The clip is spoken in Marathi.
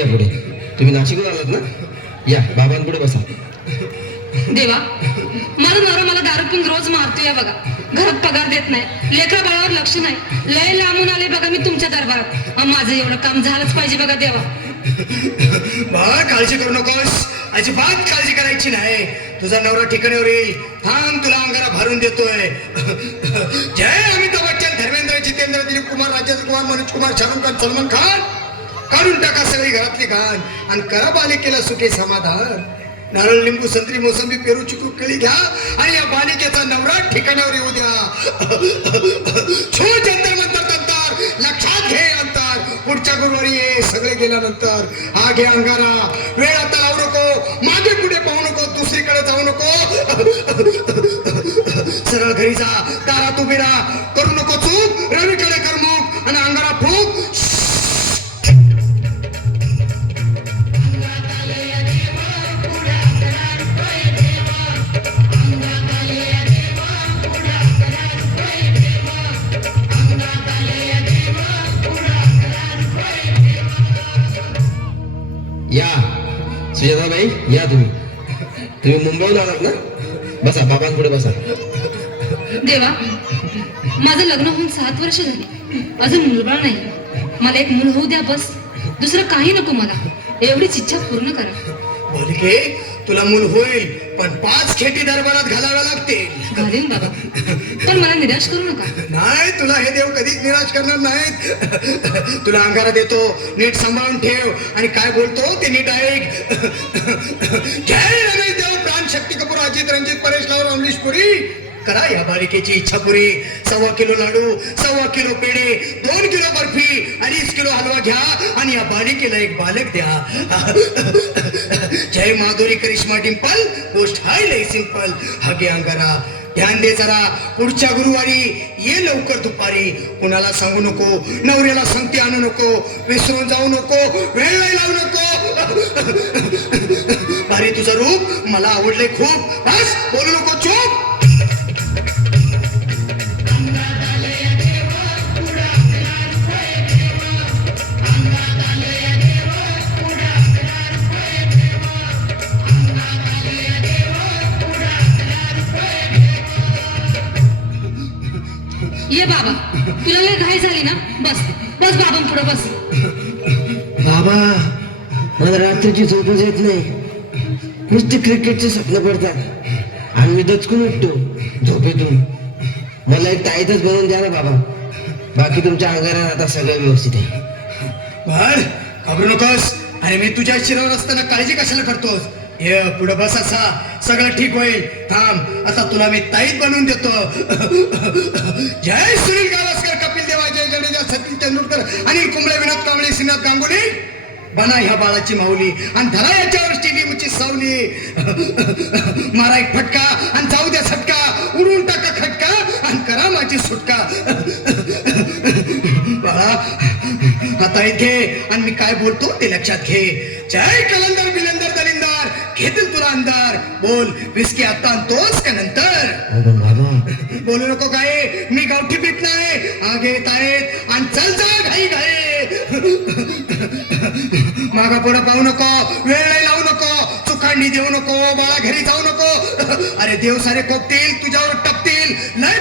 या पुढे. तुम्ही नाशिकहून आलात ना? या बाबांपुढे बसा. देवा, माझा नवरा मला दारू पिऊन रोज मारतोय बघा. घरात पगार देत नाही, लेकरा बाळावर लक्ष नाही. लय लांबून आले बघा मी तुमच्या दरबारात. माझं एवढं काम झालंच पाहिजे बघा देवा. बाळा काळजी करू नकोस, अजिबात काळजी करायची नाही. तुझा नवरा ठिकाणावर येईल. थांब, तुला अंगारा भरून देतोय. जय अमिताभ बच्चन, धर्मेंद्र, जितेंद्र, दिलीप कुमार, राजेंद्र कुमार, मनोज कुमार, शाहरुख खान, सलमान खान. काढून टाका सगळी घरातली घाण आणि करा बालिकेला सुखे समाधान. नारळ, लिंबू, संत्री, मोसंबी, पेरू, चिकू, केळी घ्या आणि या बालिकेचा नवरा ठिकाणावर येऊ द्या. छो जंतर मंतर तंतर, लक्षात घे अंतर. पुढच्या गुरुवारी ये सगळे गेल्यानंतर. हा घे अंगारा. वेळ आता लावू नको, मागे पुढे पाहू नको, दुसरीकडे जाऊ नको. सरळ घरी जा, दारात उभी राहा. करू नको चूक, रवीकडे कर मुख आणि अंगारा फूक. या सुजाताबाई, या तुम्ही मुंबईला आलात ना? बसा, बाबांपुढे बसा. देवा, माझं लग्न होऊन 7 वर्ष झाली. अजून मुलबाळ नाही. मला एक मूल होऊ द्या बस. दुसरं काही नको मला. एवढीच इच्छा पूर्ण करा. बालिके, तुला मूल होईल, पण 5 खेटी दरबारात घालाव्या लागतील. घालीन बाबा, पण मला निराश करू नका. नाही, तुला हे देव कधीच निराश करणार नाहीत. तुला अंगारा देतो, नीट सांभाळून ठेव आणि काय बोलतो ते नीट ऐक. जय रमेश देव, प्राण, शक्ती कपूर, अजित, रंजित, परेश लावर, अमरीश पुरी. करा या बालिकेची इच्छा पुरी. 1.25 किलो लाडू, 1.25 किलो पेढे, 2 किलो बर्फी, 2.5 किलो हलवा घ्या आणि या बालिकेला एक बालक द्या. जय माधुरी, करिश्मा, डिंपल, पोस्ट हाय लय सिंपल. हा घे अंगारा. ध्यान दे जरा, पुढच्या गुरुवारी ये लवकर दुपारी. कुणाला सांगू नको, नवऱ्याला संगती आणू नको, विसरून जाऊ नको, वेळ नाही लावू नको. भारी तुझं रूप, मला आवडले खूप. बस, बोलू नको, चूप. ये बाबा, तुला लय घाई झाली ना? बस बस बाबांपुढे बस. बाबा, मला रात्रीची झोपच येत नाही. नुसते क्रिकेटचे स्वप्न पडतात आणि मी दचकून उठतो झोपेतून. मला एक ताईतच बनवून द्या ना बाबा. बाकी तुमच्या अंगारात आता सगळं व्यवस्थित आहे. बर, घाबरू नकोस. अरे मी तुझ्या शिरावर असताना काळजी कशाला करतोस? ये पुढं बस, असा सगळं ठीक होईल. थांब, आता तुला मी ताईत बनवून देतो. जय सुनील गावस्कर, कपिल देवा, जय जडेजा, सचिन तेंडुलकर, अनिल कुंबळे, विनोद कांबळे, श्रीनाथ गांगुली. बना ह्या बाळाची माऊली आणि धरा याच्यावर स्टेडियमची सावली. मारा एक फटका आणि जाऊ द्या सटका. उडून टाका खटका आणि करा माझी सुटका. बाळा, आता घे आणि मी काय बोलतो ते लक्षात घे. जय कलंदर, बिलंदर, दलिंदर, घेतील तुला अंधार. बोल, विस्की आता आणतोस का नंतर? बाबा, बोलू नको काय, मी गावठी पीत नाही. आगे येत आहेत आणि चल जा घाई घाई. मागा पुढे पाहू नको, वेळ नाही लावू नको, चुकांडी देऊ नको, बाळा घरी जाऊ नको. अरे देव सारे कोपतील, तुझ्यावर टपतील, लय